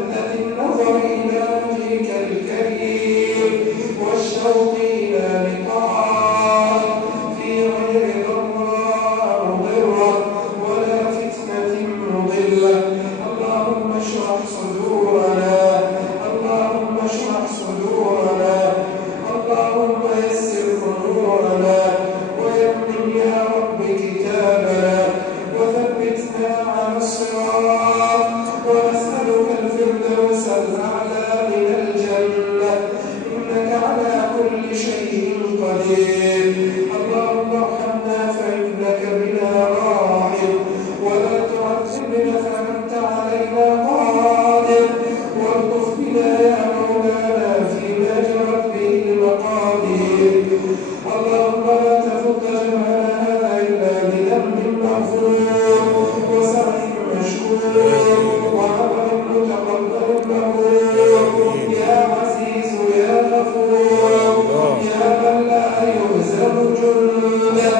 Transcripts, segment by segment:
ولذة النظر إلى وجهك الكريم والشوق إلى لقائك في غير ضراء مضرة ولا فتنة مضلة. اللهم اشرح صدورنا، اللهم اشرح صدورنا، اللهم يسر أمورنا ويمن يا رب كتابنا وثبتنا على الصراط، ونسألك الفردوس الأعلى من الجنة، إنك على كل شيء قدير. اللهم ارحمنا فإنك بنا راحم، ولا تعذبنا فأنت علينا قادر، والطف بنا يا مولانا فيما جرت به المقادير. اللهم لا تفض جمعنا هذا إلا بذنب مغفور وسعي مشكور وعمل متقبل مبرور. يا عزيز يا غفور يا من لا يهزم جنده،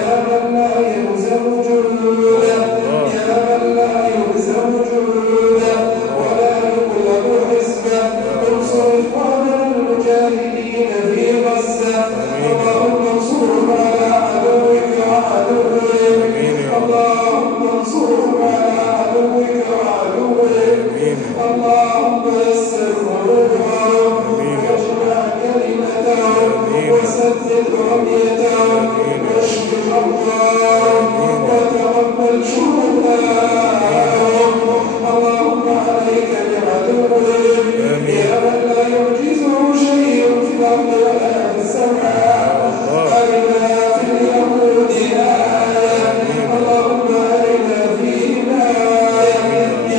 يا من لا يهزم جنده، يا من لا يهزم جنده ولا يغلب حزبه. انصر إخواننا المجاهدين في غزة، اللهم انصرهم على عدوك وعدوهم، اللهم انصرهم على عدوك وعدوهم، اللهم يسر امورهم واجمع كلمتهم وسدد رميتهم واشف مرضاهم وتقبل شهداءهم. اللهم عليك بعدوهم يا من لا يعجزه شيء في الارض ولا في السماء. أرنا في اليهود آية، اللهم أرنا فيهم آية.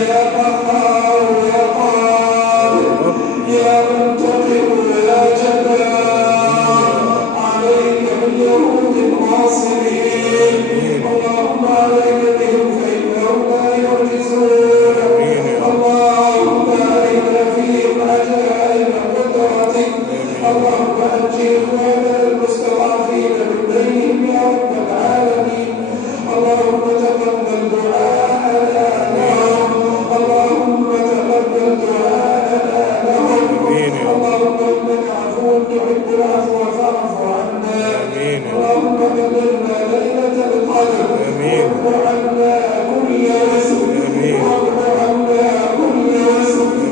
يا قهار يا قادر يا منتقم يا جبار، عليك باليهود الناصرين، اللهم عليك بهم فإنهم لا يعجزون. اللهم أرنا فيهم عجائب قدرتك، اللهم أنجي إخواننا المستضعفين من بينهم يا رب العالمين. اللهم تقبل دعاءنا لهم، اللهم تقبل دعاءنا لهم. اللهم إنك عفو تحب العفو فاعف عنا. اللهم بلغنا ليلة القدر وامح عنا كل وسوء، وامح عنا كل وسوء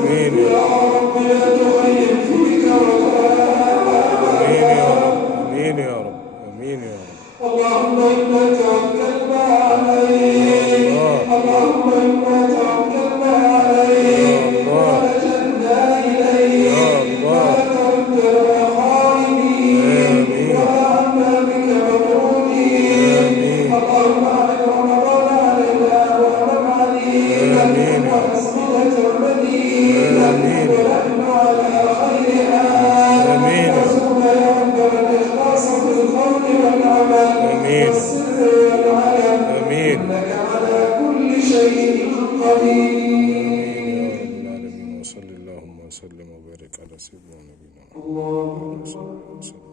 يا رب لا تخيب فيك رجاءنا. آمين يا رب، آمين يا رب. اللهم إنا توكلنا عليك، اللهم إنا توكلنا عليك ولجأنا إليك، ولا تردنا خائبين ولا عنا بك مطرودين. اللهم أعد رمضان علينا وأمم علينا وأسئلة المدينة ونحن على خير حال. وارزقنا يا ربنا الإخلاص في القول والعمل والسر والعلن، إنك على كل شيء قدير. وصلى اللهم وسلم وبارك على سيدنا ونبينا الله محمد.